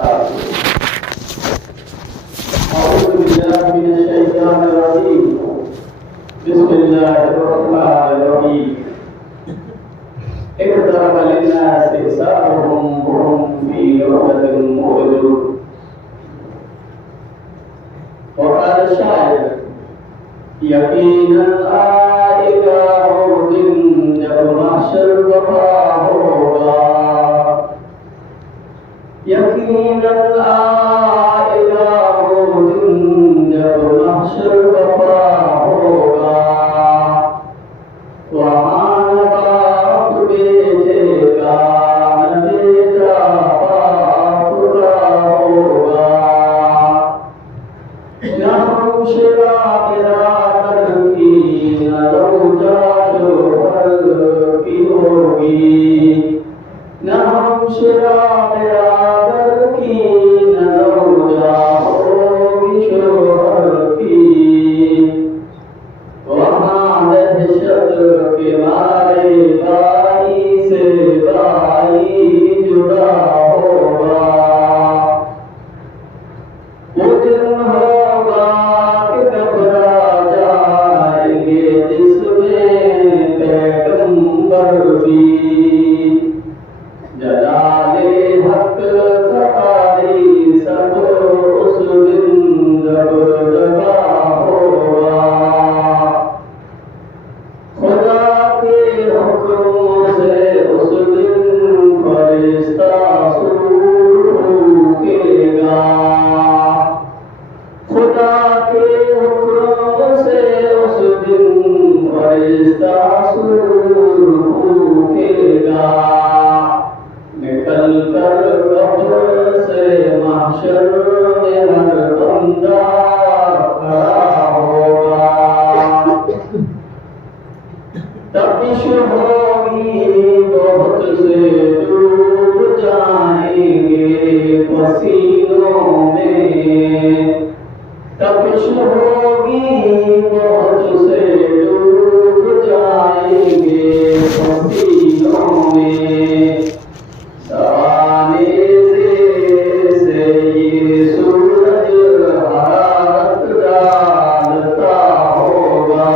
أعوذ بالله من الشيطان الرجيم بسم الله الرحمن الرحيم اقترب للناس حسابهم وهم في غفلة معرضون وقال الشاعر يقينا آئذا عود محشر وقاه يقينا آئذا عود محشر وقاه وعان باپ بیٹے کا بیٹا باپ کا ہوگا نہ ہم شرا برادر کی نہ روجا شوہر کی ہوگی نہ ہم شرا برادر کی نہ روجا ہوگی شوہر کی وہاں دہشت کے مارے بائی سے بائی جدا ہوگا وہ دن ہوگا کہ گھبرا جائیں گے جس میں پیغمبر بھی جلال حق ساری سب اس دن جب جگہ ہوگا خدا کے حکم سے اس دن فرشتہ سور پھونکے گا خدا کے حکم سے اس دن فرشتہ سور پھونکے گا نکل کر قبر سے محشر میں ہر بندہ کھڑا ہوگا تپش ہوگی بہت سے ڈوب جائیں گے پسینوں میں تپش ہوگی بہت سے ڈوب جائیں گے پسینوں میں سوانے سے یہ سورج حرارت ڈالتا ہوگا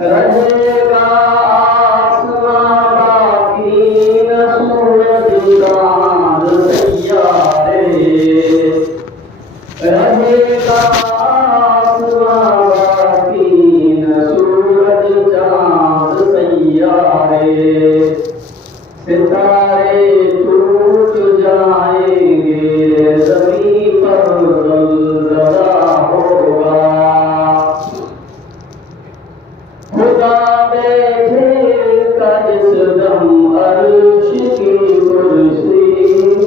رہے گا آسمان باقی نہ سورج چاند سیارے رہے گا آسمان باقی نہ سورج چاند سیارے ستارے ٹوٹ جائیں گے زمین پر زلزلہ ہوگا خدا بیٹھے گا جس دم عرش کی کرسی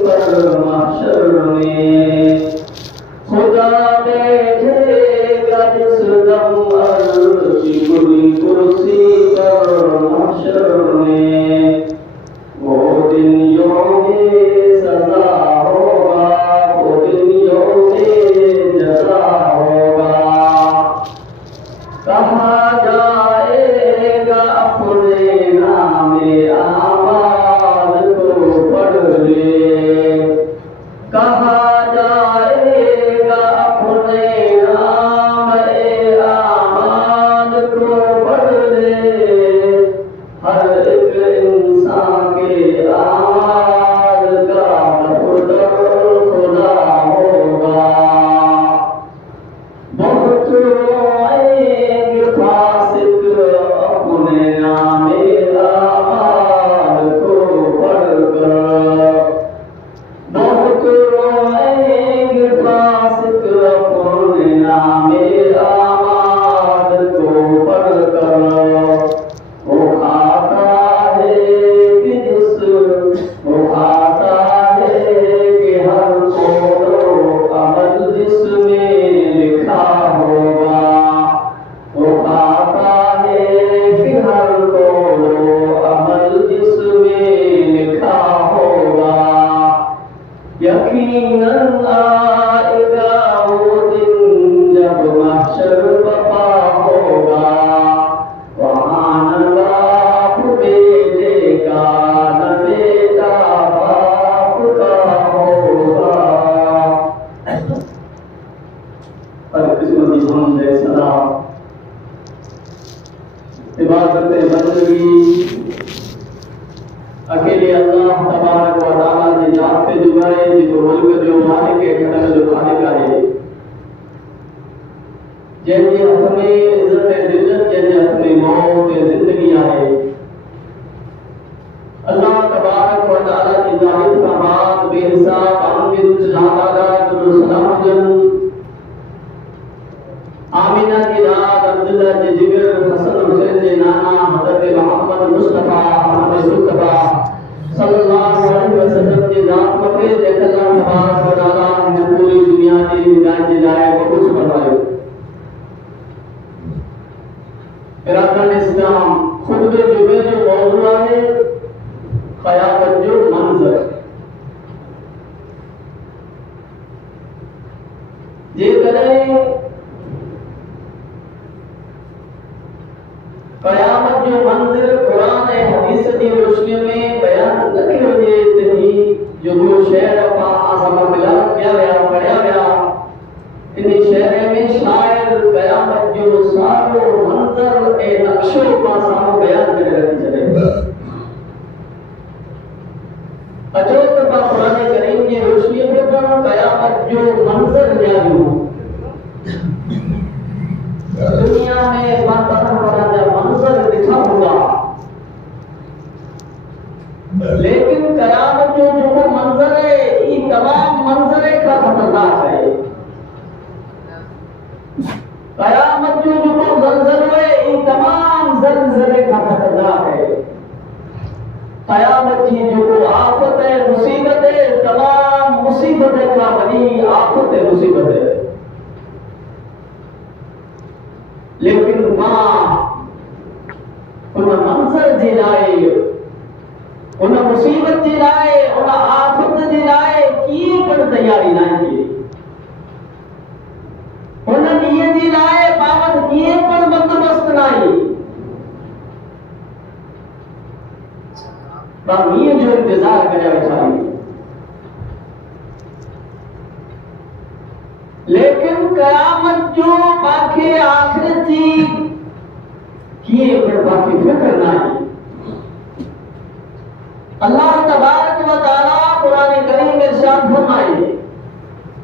پر محشر میں خدا بیٹھے گا جس دم عرش کی کرسی پر محشر میں وہ دن یوم سزا ہوگا وہ دن یوم جزا ہوگا کہا جائے گا اپنے نام اعمال کو پڑھ لے کہا جائے گا اپنے نام اعمال کو پڑھ لے ہر ایک انسان کے اعمال کا دفتر خدا ہوگا بہت روئیں گے فاسق اپنے نام اعمال کو پڑھ کر بہت روئیں گے فاسق اپنے نام اعمال کو پڑھ کر وہ کھاتا ہے کہ ہر قول و عمل جس میں لکھا ہوگا وہ کھاتا ہے کہ ہر قول و عمل جس میں لکھا ہوگا یقیناً آئے گا وہ دن جب محشر برپا ہوگا وہاں نہ باپ بیٹے کا نہ بیٹا باپ کا देखने जो खालिक आहे जंहिंजे हथ में इज्जत ऐं ज़िल्लत जंहिंजे हथ में मौत ऐं ज़िंदगी आहे अल्लाह तबारक व तआला की तारीफ का बाद बेहिसाब आमद सलावत सलाम हुजन आमिना की रात अब्दुल्ला के जिगर हसन हुसैन के नाना हजरत मोहम्मद मुस्तफा सल्लल्लाहु अलैहि वसल्लम के जात मथे अल्लाह तबारक व तआला ने पूरी दुनिया की हिदायत दिलाए बहुत फरमायो इराकान इस्लाम खुतबे जुमे जो मौजू है क़यामत जो मंजर जे कदे क़यामत जो मंजर कुरान ऐं हदीस की रोशनी में बयान न कयो वञे त जो शहर पाण मिलान कया विया पढ़िया विया इन शहर में शायद क़यामत जो सारो मंजर ऐं नक्शो पाण साम्हूं बयान करे रखी छॾे अचो त पाण कुरान करीम की रोशनी में पाण क़यामत जो मंजर ॼाणियूं दुनिया में पाण जा मंजर ॾिठा हूंदा लेकिन क़यामत जो जो मंजर है ये तमाम मंजर का खतरनाक है क़यामत जो जो ज़लज़ला है ये तमाम ज़लज़ले का खतरनाक है क़यामत की जो आफत है मुसीबत है तमाम मुसीबत का बड़ी आफत है मुसीबत है लेकिन मां उन मंजर जे लाए उन मुसीबत जे लाए उन आफत जे लाए कीअं पण तैयारी न आहे उन ॾींहं जे लाइ पाण कीअं पण बंदोबस्त न आहे पाण मींहं जो इंतज़ार करिया वेठा आहियूं लेकिन क़यामत जो बाक़ी आखिरत जी कीअं पण बाक़ी फिक्र न आहे अल्लाह तबारक व तआला कुरान करीम में इरशाद फरमाए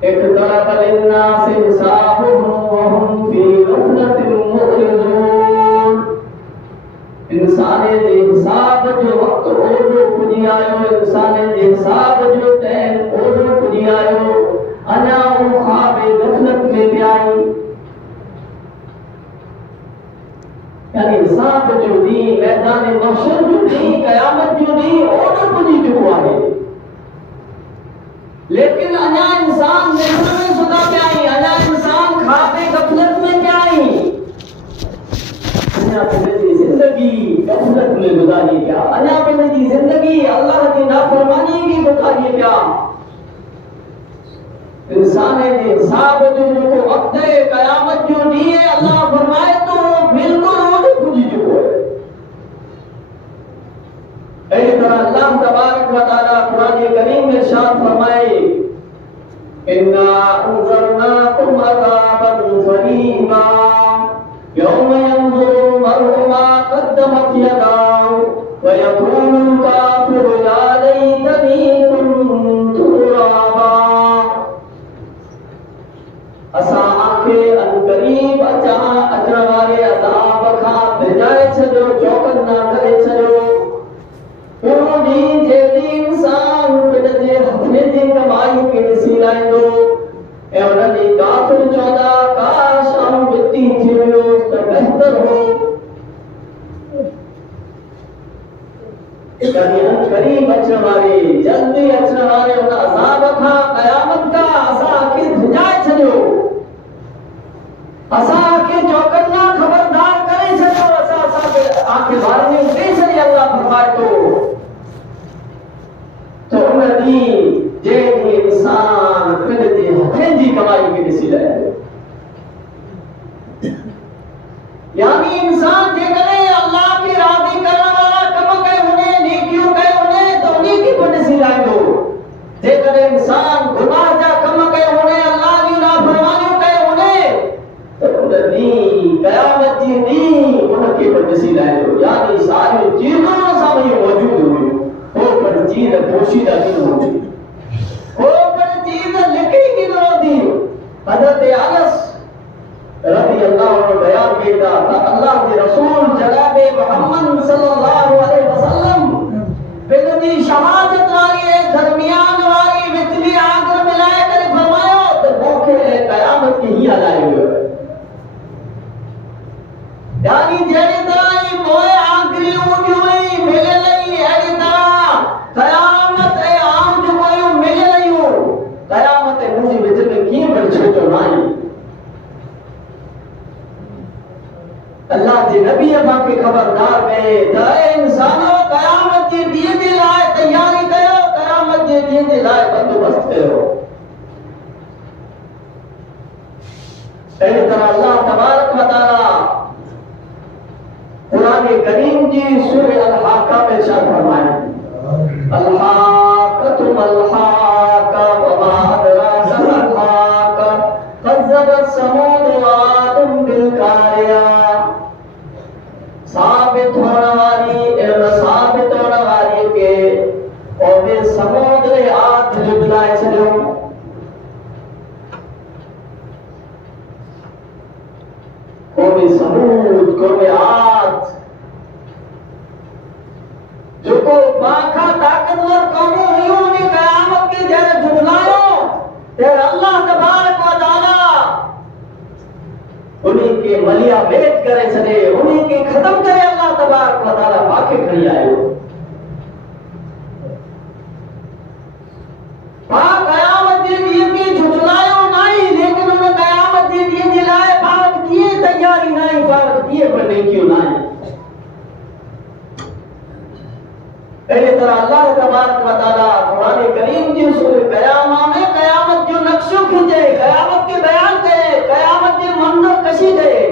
इक़्तरब लिन्नास हिसाबुहुम व हुम फी गफलतिन मुअरिदून इंसान जे हिसाब जो वक्त ओडो पुजी आयो इंसान जे हिसाब जो टाइम ओडो पुजी आयो अना वो ख्वाब गफलत में भी आई यानी हिसाब जो दी मैदान महशर जो दी क़यामत जो दी ओडो पुजी चुको आहे लेकिन अना इंसान निंद में सुधा पिया आई अना इंसान ख्वाब गफलत में पिया आई अना अपनी जिंदगी गफलत में गुजारी क्या अना अपनी जिंदगी अल्लाह की नाफरमानी की गुजारी क्या इंसान के हिसाब जो जो वक्त है क़यामत जो दी है अल्लाह फरमाए तो बिल्कुल वो पुजी चुको है इसी तरह अल्लाह तबारक व तआला कुरान करीम में इरशाद फरमाए इन्ना अंज़रनाकुम अज़ाबन क़रीबा यौम यंज़ुरु मर्'ु मा क़द्दमत यदाहु व यक़ूलु काफ़िरु या लैतनी कुन्तु तुराबा असा आखे अनकरीब अचण वारे अज़ाब खां बचाए छॾियो चौकन न करे छॾियो उहो ॾींहुं जेॾी इंसान पंहिंजे हथनि जी कमाई खे ॾिसी लाहींदो ऐं उन ॾींहुं काफ़िर चवंदा काश आऊं मिटी थी वियो त बहितर हो यानी अनकरीब अचण वारे जल्दी अचण वारे उन अज़ाब खां क़यामत खां असांखे भिॼाए छॾियो असांखे चौकन्ना खबरदार करे छॾियो असांखे आंखें बारनि ॾेई छॾी अल्लाह फरमाए तो उन ॾींहुं जे इंसान पंहिंजे हथनि जी कमाई खे ॾिसी लाहे यानी इंसान जेकॾहिं अल्लाह खे राज़ी करण वारा कम कए हुने नेकियूं कए हुने त उन्ही खे बि ॾिसी लाहींदो जेकॾहिं इंसान गुनाह जा कम कए हुने अल्लाह जी नाफरमानियूं कए हुने त उन ॾींहुं क़यामत जे ॾींहुं उनखे बि ॾिसी लाहींदो यानी सारियूं चीज़ूं साम्हूं मौजूद हुयूं वो पर चीज़ पोशीदा नहीं होती वो पर चीज़ लिखी की सल्लल्लाहु अलैहि वसल्लम बिगड़ी शहादत वाली दरमियान वाली विचली आंख मिलाए कर फरमायो तो भूखे कयामत की ही हलाएंगे यानी जेड़ी तरह ही मोए आंखरी उड़ी मिले लई एड़ी तरह कयामत ए आम जो कोई मिले लई कयामत ए मुझे विच में की पर छोटो नहीं अल्लाह जी नबी बाकी खबरदार गए दाए इंसानों कयामत के दिन की लाए तैयारी करो कयामत के दिन की लाए बंदोबस्त करो इस तरह अल्लाह तबारक व तआला कुरान करीम की सूरह अल-हाक़ा में इरशाद फरमाया अल-हाक़ा मल-हाक़ा व मा अदराका मल-हाक़ा कज़्ज़बत समूद व आद बिल कारिया साबित होने वाली के और वे समुद्र आग जुबलाए छो कोई समूद कोई आग जो को बाखा ताकतवर कौन हुई उन्हें कयामत की जगह जुबलायो तेरे अल्लाह तबारक व तआला उन्हीं के मलिया बेच करे छे उन्हीं के खत्म करे अल्लाह तबारक व तआला बाकी खड़ी आयो कयामत के दिन की झुटलायो नहीं लेकिन उन्हें कयामत के दिन के लाए बात किए तैयारी नहीं बात किए बनने क्यों नहीं इस तरह अल्लाह तबारक व तआला कुरान करीम की सूरह कयामा में कयामत जो नक्शो खींचे कयामत के बयान करे कयामत के मंजर कशी गए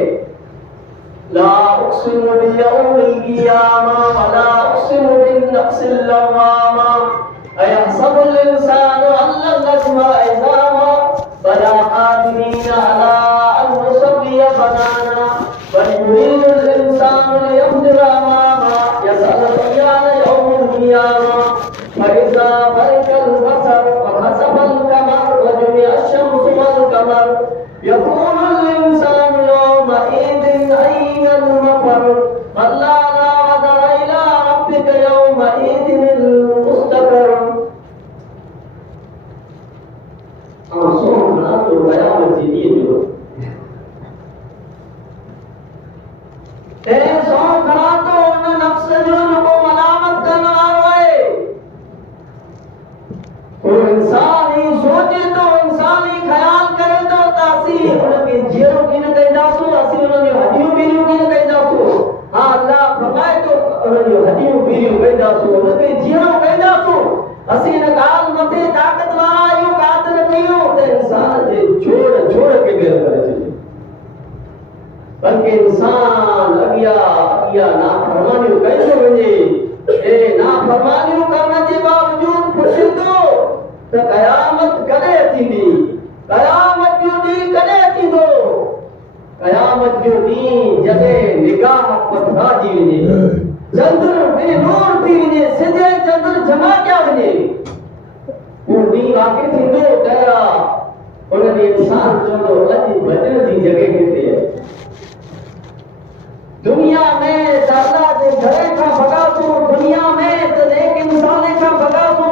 ला उक़सिमु बियौमिल क़ियामा व ला उक़सिमु बिन-नफ़्सिल लव्वामा अयहसबुल इंसानु अल्लन नजमअ इज़ामा बला क़ादिरीन अला अन नुसव्विय बनाना बल युरीदुल इंसानु लियफ़्जुरा अमामा यसअलु अय्याना यौमुल क़ियामा फइज़ा बरिक़ल बसर व खसफ़ल क़मर व जुमिअ अश-शम्सु वल क़मर यक़ूलुल इंसानु यौमइज़िन अय्नल मफ़र कल्ला ला वज़र इला रब्बिका यौमइज़िनिल मुस्तक़र सोना तो कयामत की नींद हो तेरे सौ खड़ा तो उन नफ्स जो को मलामत करने वाला है कोई इंसान ही सोचे तो इंसान ही ख्याल करे तो तासी उनके जीरो की न कह जासो असी उन्होंने हड्डियों बीरियों की न कह जासो हाँ अल्लाह फरमाए तो उन्होंने हड्डियों बीरियों कह जासो उनके जीरो कह जासो असी न काल मथे ताकत वाला आयो कात न कहियो ते इंसान जे छोड़ छोड़ के बेर करे छे बल्कि इंसान अगिया ना फरमानियो कैसे वने ए ना फरमानियो करने के बावजूद पुछंदो तो कयामत कदे थींदी कयामत जो दी कदे थींदो कयामत जो दी जगे निगाह पथरा जी वने चंद्र बेनूर थी वने सजे चंद्र जमा क्या वने वो दी वाके थींदो तेरा उन्हें इंसान चंदो अजी भजन जी जगह किथे है दुनिया में दादा जे घरे का भगासो दुनिया में तो लेकिन इंसाने का भगासो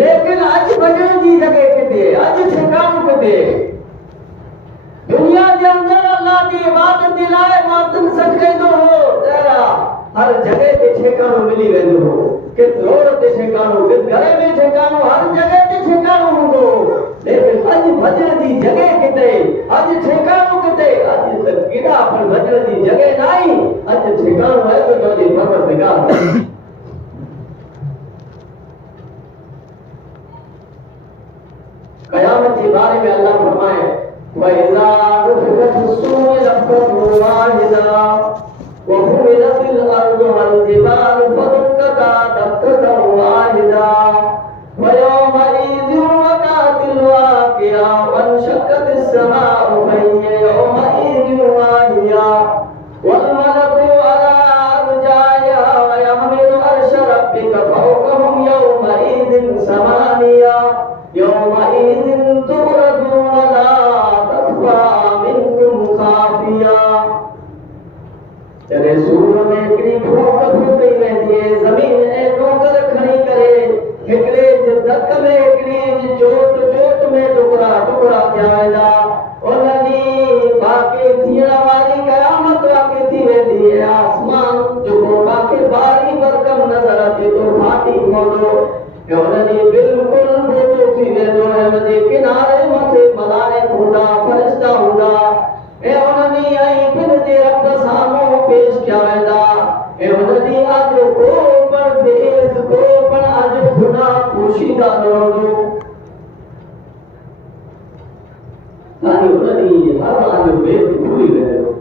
लेकिन आज भजन जी जगह किथे आज ठिकानो किथे दुनिया के अंदर अल्लाह की इबादत दिलाए मातन सजदे दो हो तेरा हर जगह पे ठिकानो मिली वेंदो हो कि रोड ते ठिकानो कि घरे में ठिकानो हर जगह ते ठिकानो हुंदो लेकिन आज भजन जी जगह किथे आज ठिकानो किथे आज तक केड़ा पर भजन जी जगह नहीं आज ठिकानो है तो जो परवरदिगार कयामत के बारे में अल्लाह फरमाए वइज़ा रुफ़िक़त-उस-सूर लफ़क़त वाहिदा वहुमिलतिल अर्दु वल जिबालु फदक्कता दक्कतन वाहिदा वयौमइज़िन वक़अतिल वाक़िआ वंशक़्क़तिस समाउ फ़हिय यौमइज़िन वाहिया वल मलकु अला अरजाइहा वयहमिलु अर्श रब्बिका फ़ौक़हुम यौमइज़िन समानिया यौमइज़िन तुरदून ला तख़फ़ा मिनकुम ख़ाफ़िया तेरे सूर में एकड़ी भूख तानी उन्हनि हर आजो भेद भूली वियो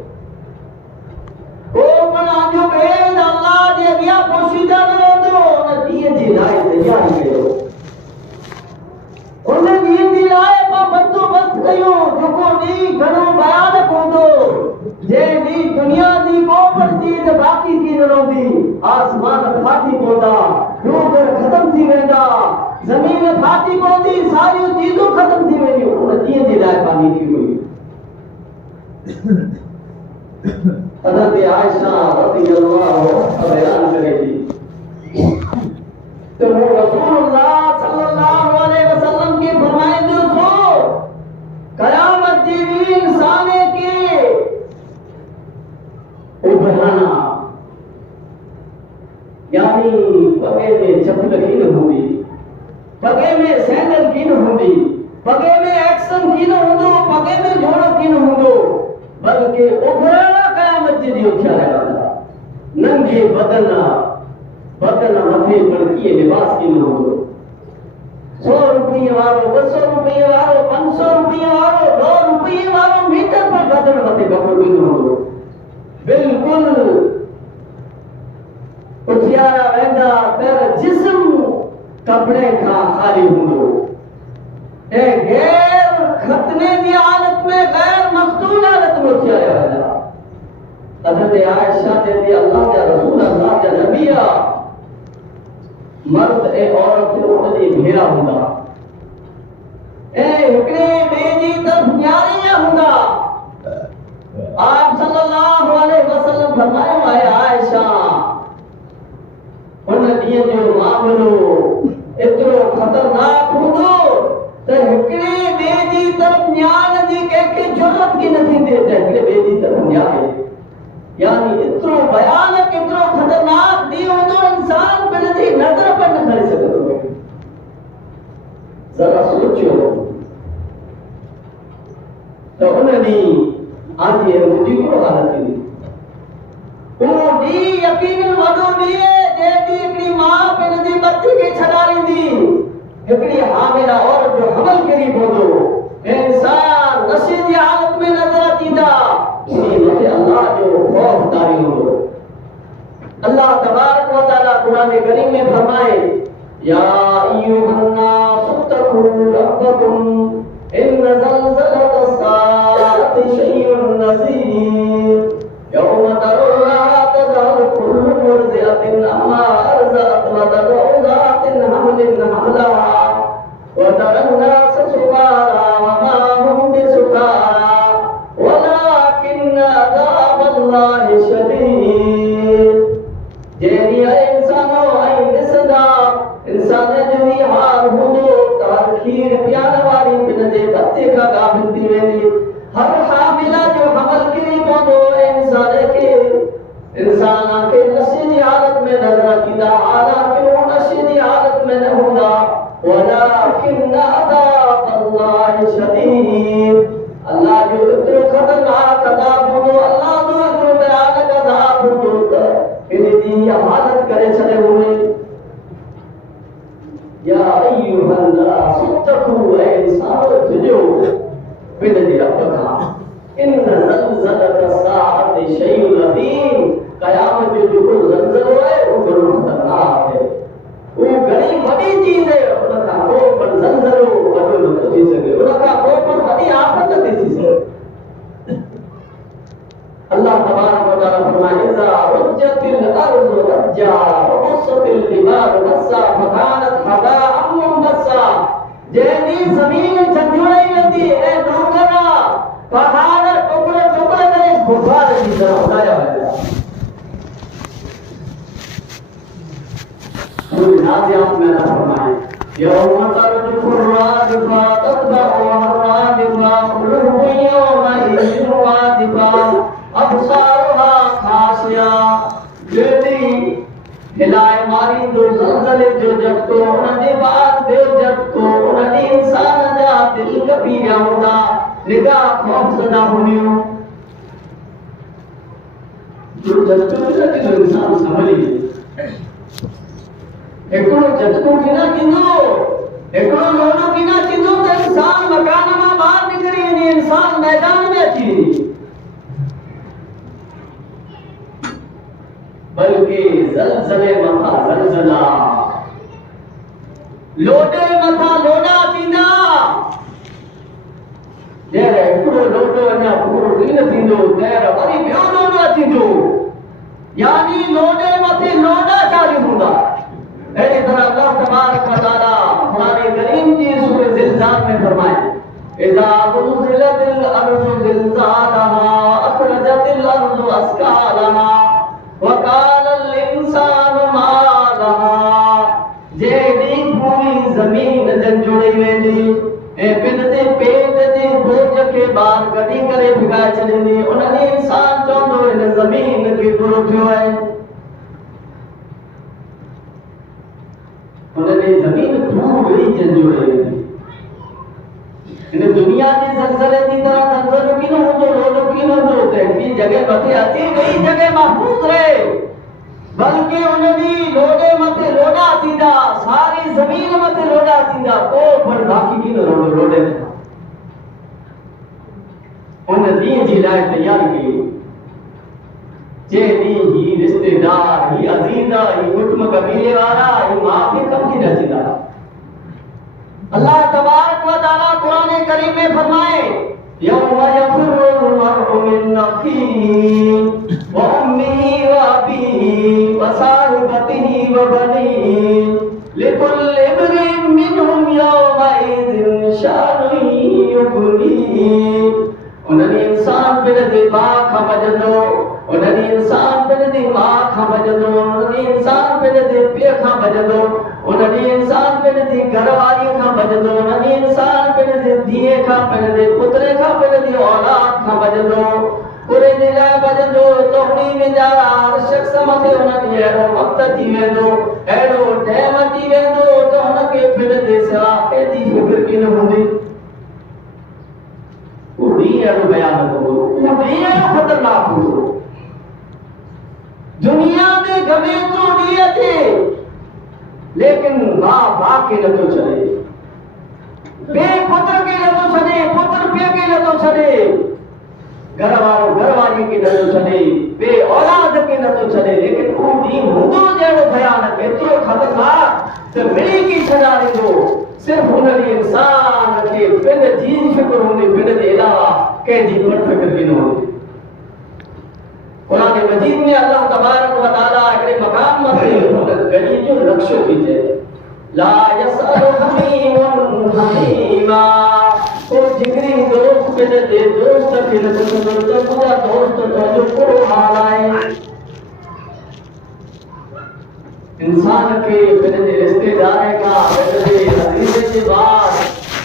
को पण आजो भेद अल्लाह जे अॻियां पोशीदा रहंदो उन ॾींहं जे लाइ तयार कयो उन ॾींहं जे लाइ मां बंदोबस्त कयो जेको ॾींहुं घणो भयानक हूंदो जंहिं ॾींहुं दुनिया जी को पण चीज बाक़ी थी न रहंदी आसमान फाटी पवंदा डूंगर ख़तम थी वेंदा जमीन फाटी पवंदी सारियूं चीजूं ख़तम थी वेंदियूं उन ॾींहं जे लाइ पानी थी हुई हज़रत आयशा रज़ियल्लाहु अन्हा बयान करे थी तो रसूलुल्लाह सल्लल्लाहु अलैहि वसल्लम के फरमाइंदो सो क़यामत जे ॾींहुं इंसान के उभराना यानी पगे में चप्पल की न हूंदी पगे में सैंडल की न हूंदी पगे में एक्शन की न हूंदो पगे में जोड़ो की न हूंदो बल्कि उभराना क़यामत जे ॾींहुं थिया रहंदा नंगे बदन मथे पर कीअं लिबास की न हूंदो 100 रुपये वारो 200 रुपये वारो 500 रुपये वारो 2 रुपये वारो मीटर पर बदन मथे कपिड़ो की न हूंदो बिल्कुल उथियारा वेंदा पर जिस्म कपड़े का खाली हूंदो ऐं गैर खतने की हालत में गैर मखतून हालत में उथियारा वेंदा हज़रत आयशा चवंदी अल्लाह जा रसूल अल्लाह जा नबी मर्द ऐं औरत उनजे भेरा हूंदा ऐं हिकिड़े ॿिए जी तरफ़ न्यारीअ हूंदा आप सल्लल्लाहु अलैहि वसल्लम फरमायो है आयशा उन ॾींहं जो मामलो एतिरो ख़तरनाक हूंदो त हिकिड़े ॿिए जी तरफ़ न्याण जी कंहिंखे ज़रूरत की न थींदी त हिकिड़े ॿिए जी तरफ़ न्याणे यानी एतिरो भयानक एतिरो ख़तरनाक ॾींहुं हूंदो इंसान ॿिन जी नज़र पर न करे सघंदो ज़रा सोचियो त उन ॾींहुं आज ये मुझी को हालत थी वो डी यकीनन वडो डी जे दी एकड़ी मां पिन जी बच्ची के छडारींदी एकड़ी हामिला औरत जो हमल करी बोलो इंसान नशे की हालत में नजर आतीदा ये मते अल्लाह जो खौफ तारी हो अल्लाह तबारक व तआला कुरान करीम में फरमाए या अय्युहन नास तक़ू रब्बकुम इन ज़लज़लत साअति शैउन नज़ीर यौम तरुहा तज़हरु कुल्लु मुर्ज़िअतिन अम्मा अर्ज़अत व तदउ ज़ातिन हमलिन हमलहा व तरन नास सुकारा व मा हुम बिसुकारा वलाकिन अज़ाबल्लाहि शदीद जेरी इंसानो आई निसदा इंसान जो हाल हूंदो तार खीर पियान वारी पिन जे बच्चे का गाभिन थी वेंदी हर हामिला जो हमल करी पवंदो इंसान के नशे की हालत में नजर अचीदा हालांकि वो नशे की हालत में न हूंदा वलाकिन अज़ाबल्लाहि शदीद अल्लाह जो एतिरो खतरनाक अज़ाब हूंदो अल्लाह जो एतिरो भयानक अज़ाब हूंदो त इन जी हालत करे छॾे हुए या अय्युहन नास तक़ू इंसान तुझो बिन जी रब का इन ज़लज़लत साअति शैउन अज़ीम क़यामत जो ज़लज़लो है वो बड़ो खतरनाक है वो घणी वॾी चीज है उन का को पर ज़लज़लो वॾो न थी सके उन का को पर वॾी आफत न थी सके अल्लाह तबारक व तआला फरमाए इज़ा रुज्जतिल अर्ज़ु रज्जा व बुस्सतिल जिबालु बस्सा फकानत हबाअम मुंबस्सा जैनी जमीन झंझोड़ाई वेंदी ऐं डूंगरा पहाड़ टुकड़े टुकड़े करे गुफार जी तरह उड़ाया वेंदा सूरह नाज़ियात में अल्लाह फरमाए यौम तर्जुफुर रादिफा तत्बअ रादिफा कुल्लु यौमइज़िन वादिफा अबसारुहा खाशिया जेदी हिलाए मारी दो ज़लज़ले जो जब तो उनजे बाद बे जब तो उनजे इंसान जा दिल कभी हूंदा निगाह खौफज़दा हुनियूं जो झटको जो इंसान संभली एकड़ो झटको किना किंदो एकड़ो लोड़ो किना किंदो त इंसान मकान मां बाहर निकरी वञे इंसान ज़लज़ला लोटे मथा लोडा थींदा जर हिकिड़ो लोटो अञा पूरो न थींदो तैर वरी ॿियो लोटो थींदो यानी लोडे मथे लोडा चालू हूंदा अहिड़ी तरह अल्लाह तबारक व तआला क़ुरान करीम जी सूरह ज़िलज़ाल में फरमाए इज़ा ज़ुलज़िलतिल अर्ज़ु ज़िलज़ालहा अख़रजतिल अर्ज़ु अस्क़ालहा व क़ालल इंसानु मा लहा जेडी पूरी ज़मीन झंझोड़ी वेंदी ऐं पिन ते पेट जे बोझ खे ॿार कढी करे भिगाए छॾींदी उन ॾींहुं इंसान चवंदो हिन ज़मीन खे बुरो थियो आहे उन ॾींहुं ज़मीन पूरी झंझोड़े वेंदी इन दुनिया जे ज़लज़ले जी तरह ज़लज़लो कीन हूंदो रोज़ कीन हूंदो त हिकिड़ी जॻह मथे अची ॿई जॻह महफ़ूज़ रहे बल्कि उन ॾींहुं लोॾे मथे लोॾा थींदा सारी ज़मीन मथे लोॾा थींदा को पर बाक़ी कीन रहंदो लोॾे में उन ॾींहं जी लाइ तयारी कई जे ॾींहुं ही रिश्तेदार ही अज़ीज़ा ही कुटुंब कबीले वारा ही मां खे कम की न थींदा अल्लाह तबारक व तआला कुरान करीम में फरमाए यौम यफिरुल मर्उ मिन अखीही व उम्मिही व अबीही व साहिबतिही व बनीही लिकुल्लि इम्रिइन मिनहुम यौमइज़िन शानुन युग़नीही उन ॾींहुं इंसान पंहिंजे भाउ खां भॼंदो उन ॾींहुं इंसान पंहिंजी माउ खां भॼंदो उन ॾींहुं इंसान पंहिंजे पीउ खां भॼंदो उन ॾींहुं इंसान पंहिंजी घरवारीअ खां भॼंदो उन ॾींहुं इंसान पंहिंजे धीअ खां पंहिंजे पुत्र खां पंहिंजी औलाद खां भॼंदो पूरे जे लाइ भॼंदो त उन्ही में जा हर शख़्स मथे उन ॾींहुं अहिड़ो वक़्तु अची वेंदो अहिड़ो टाइम अची वेंदो त हुनखे पंहिंजे सिवा कंहिंजी फिक्र कीन हूंदी अहिड़ो बयान कयो ॾींहुं ख़तरनाक हूंदो दुनिया में गमे तो ॾींहुं अचे लेकिन मां खे नथो छॾे पीउ पुत्र खे नथो छॾे पुत्र पीउ खे नथो छॾे घरवारो घरवारी खे नथो छॾे पीउ औलाद खे नथो छॾे लेकिन उहो ॾींहुं हूंदो जहिड़ो भयानक एतिरो ख़तरनाक त मिली की छॾाईंदो सिर्फ उन ॾींहुं इंसान खे पंहिंजी फिक्र हूंदी पंहिंजे अलावा कंहिंजी कोन फिक्र कीन हूंदी कुरान मजीद में अल्लाह तबारक व तआला हिकिड़े मक़ाम मथे गॾी जो नक्शो थी चए ला यसअलु हमीमुन हमीमा को जिगरी दोस्त पंहिंजे दोस्त खे न पुछंदो त मुंहिंजा दोस्त तुंहिंजो कहिड़ो हाल आहे इंसान खे पंहिंजे रिश्तेदार खां पंहिंजे अज़ीज़ जे बाद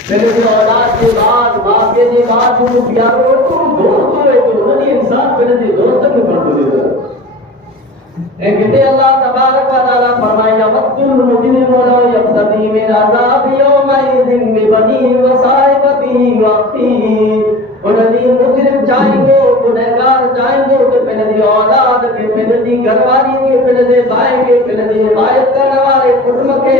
पंहिंजे औलाद जे बाद माउ पीउ जे बाद जो प्यारो दोस्त रहे तो उन ॾींहुं इंसान पंहिंजे दोस्त खे कोन भुलियो ऐं किथे अल्लाह तबारक व तआला फरमाए यवद्दुल मुजरिमु लौ यफ्तदी मिन अज़ाबि यौमइज़िन बिबनीहि व साहिबतिही व अख़ीही उन ॾींहुं मुजरिम चाहींदो गुनहगार चाहींदो त पंहिंजी औलाद खे पंहिंजी घरवारी खे पंहिंजे भाउ खे पंहिंजी हिमायत करण वारे कुटुंब खे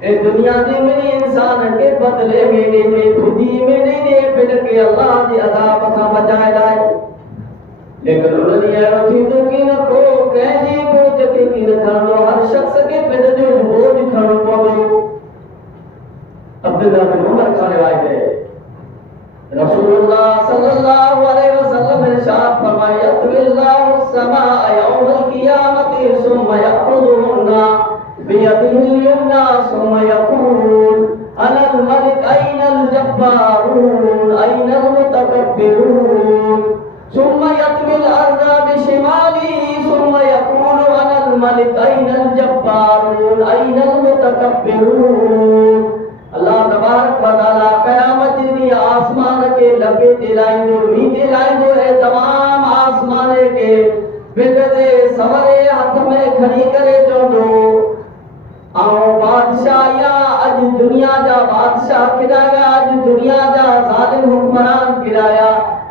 ए दुनिया जी में इंसान के बदले में दे खुदी में नहीं दे फिर के अल्लाह के अज़ाब का बचाए लाए लेकिन उन्होंने अहिड़ो थींदो की न को कंहिंजी बोझ खे कीन खणंदो हर शख़्स खे पंहिंजो बोझ खणणो पवंदो अब्दुल्लाह बिन उमर का रिवायत है रसूलुल्लाह सल्लल्लाहु अलैहि वसल्लम ने इरशाद फरमाया यतविल्लाहु समा यौमल क़ियामति सुम्मा यक़ुलुना बियदिहिल युमना सुम्मा यक़ूल अनल मलिक अयनल जब्बारून अयनल मुतकब्बिरून सुम्मा यतविल अर्ज़ बिशिमाली सुम्मा यक़ूलु अनल मलिक अयनल जब्बारून अयनल मुतकब्बिरून अल्लाह तबारक व तआला क़यामत दी आसमान के लपेटे लाइंदो नीचे लाइंदो है तमाम आसमान के बिगड़े सवरे हाथ में खड़ी करे चवंदो आओ बादशाह या अज दुनिया जा बादशाह किराया अज दुनिया जा जालिम हुक्मरान किराया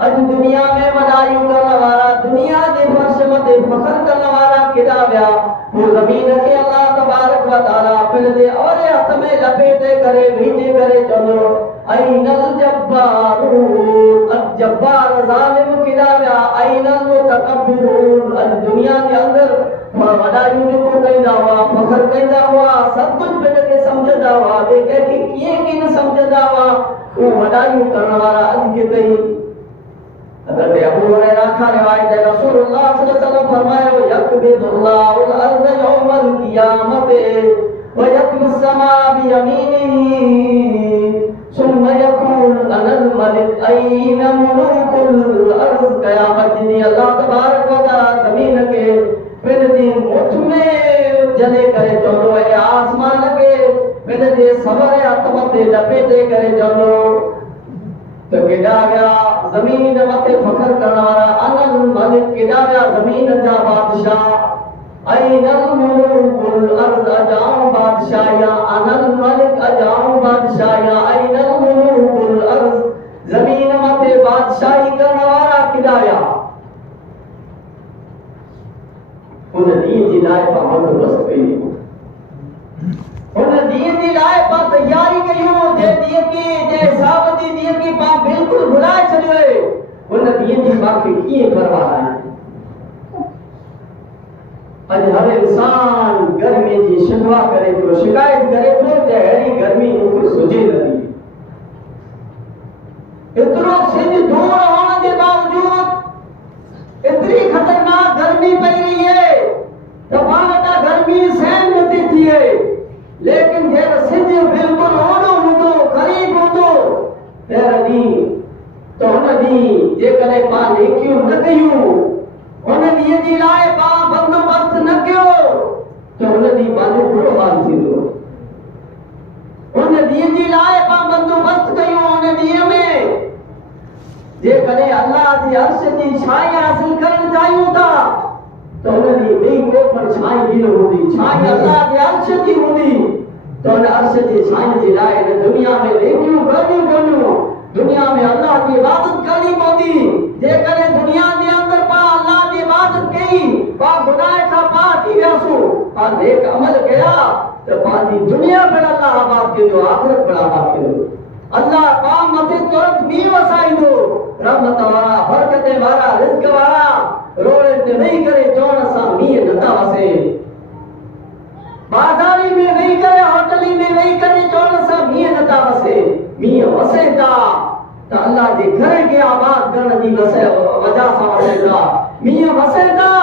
अज दुनिया में मदायूं करण वाला दुनिया के फर्श मते फखर करण वाला किरा विया वो जमीन के अल्लाह तबारक व तआला पंहिंजे औरे हथ में लपेटे करे भीटे करे चवंदो अयनल जब्बारून अज जब्बार जालिम किरा विया अयनल मुतकब्बिरून अज दुनिया के अंदर वॾायूं जेको कईंदा हुआ फखर हुआ देखे कि किए न समझदा हुआ वो वडाई करने वाला अज के तई हज़रत अबू हुरैरा का रिवायत है रसूलुल्लाह सल्लल्लाहु अलैहि वसल्लम फरमाया यकबिदुल्लाहुल अर्ज़ यौमल क़ियामत व यतमस समा बियमीनिही सुम्मा यक़ूल अनल मलिक अय्न मुलूकुल अर्ज़ क़यामत दिन अल्लाह तबारक व तआला ज़मीन के फिर दिन मुठ में जले करे चोलो है आसमान के फिर दे सवरे आत्मते लपेटे करे चोलो तो केड़ा गया जमीन मते फखर करने वाला अनल मलिक केड़ा गया जमीन जा बादशाह अयनल मुलूकुल अर्ज़ अजाऊ बादशाह या अनल मलिक अजाऊ बादशाह या अयनल मुलूकुल अर्ज़ जमीन मते बादशाही करने वाला केड़ा गया उन दीन जी लाए पा बंदोबस्त कई उन दीन जी लाए पा तैयारी कयूं जे दीन की जे सावती दीन की पा बिल्कुल भुलाए छड़ियो उन दीन जी पा के किए परवाह है अज हर इंसान गर्मी जी शिकवा करे तो शिकायत करे तो जे हेड़ी गर्मी ऊपर सुजे नदी इतनो सिंध दूर होने के बावजूद इतनी खतरनाक गर्मी पड़ रही है तबाहटा गर्मी सहन नथी थिए लेकिन जे सिंध बिल्कुल ओडो हूंदो करीब हूंदो तेर दी तो उन दी जे कने पा नेकियूं न कयूं उन दी जी लाए पा बंदोबस्त न कयो तो उन दी बाजू बुरो हाल थींदो उन दी जी लाए पा बंदोबस्त कयूं उन दी में जे कने अल्लाह जी अर्श जी छाई हासिल करन चाहियूं था तो उन्हें नहीं को पर छाई की होती छाई अल्लाह के अर्श की होती तो उन अर्श की छाई जी लाए ने दुनिया में लेकिन करनी कोन्यो दुनिया में अल्लाह की इबादत करनी पौती जे करे दुनिया के अंदर पा अल्लाह की इबादत कई पा गुनाह का पाक ही व्यासु पा नेक अमल किया तो पानी दुनिया पर अल्लाह आबाद के जो आखिरत पर आबाद के अल्लाह पा मते तुरंत भी वसाइंदो रहमत वाला बरकत वाला रिज़्क वाला रोड़े ते नहीं करे चोण सा मीह नथा वसे बाजारी में नहीं करे होटली में नहीं करे चोण सा मीह नथा वसे मीह वसे था तो अल्लाह जे घर के आबाद करण दी वसे वजह सा वसे था मीह वसे था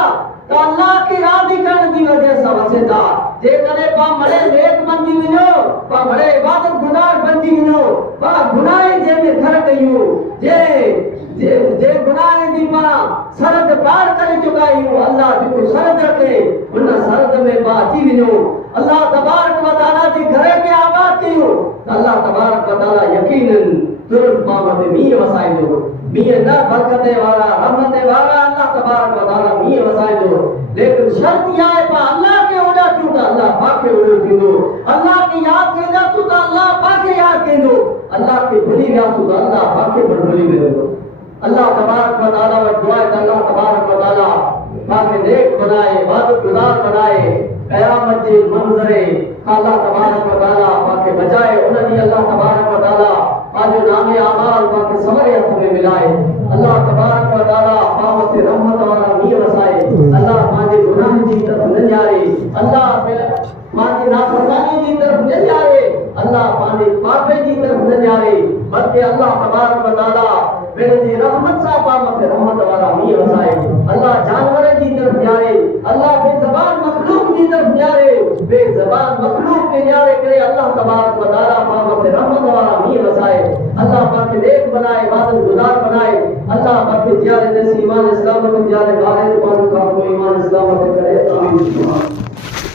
तो अल्लाह की राज़ी करण दी वजह सा वसे था जे करे पा मड़े नेक बंदी विनो पा बड़े इबादत गुनाह बंदी विनो पा गुनाह जे में घर कयो जे गुनाह दी पा सरद पार करे चुका हूं अल्लाह जो सरद रखे उन सरद में बा अची विनो अल्लाह तबारक व तआला जी घर के आबाद कयो अल्लाह तबारक व तआला यकीनन तुरंत मामले मीह वसाइंदो मीह न बरकत वाला रहमत वाला अल्लाह तबारक व तआला मीह वसाइंदो लेकिन शर्त यह है पा अल्लाह के ओडा क्यों तो अल्लाह पाके ओडो थींदो अल्लाह की याद केंदा तो अल्लाह पाके याद केंदो अल्लाह के भुली विया तो अल्लाह पाके भुली वेंदो अल्लाह तबारक व तआला व दुआ है अल्लाह तबारक व तआला पाके नेक बनाए इबादत गुजार बनाए कयामत के मंजरे अल्लाह तबारक व तआला पाके बचाए उन्हें अल्लाह तबारक व तआला आज नामे आमाल पाके समरे हाथ में मिलाए अल्लाह तबारक व तआला पाक से रहमत वाला मीह वसाए अल्लाह मांजे गुनाह जी तरफ न जाए अल्लाह मांजे नाफरमानी जी तरफ न जाए अल्लाह मांजे पापे जी तरफ न जाए बल्कि अल्लाह तबारक व तआला मेरे जी रहमत सा पाक से रहमत वाला मीह वसाए अल्लाह जानवर जी तरफ जाए अल्लाह बेज़बान मखलूक जी तरफ जाए बेज़बान मखलूक के जाए करे अल्लाह तबारक व तआला पाक से रहमत वाला मीह वसाए अल्लाह पाक नेक बनाए इबादत गुजार बनाए अल्लाह पाक जियारे नसीब ईमान इस्लाम को जियारे बाहर को ईमान इस्लाम को करे आमीन।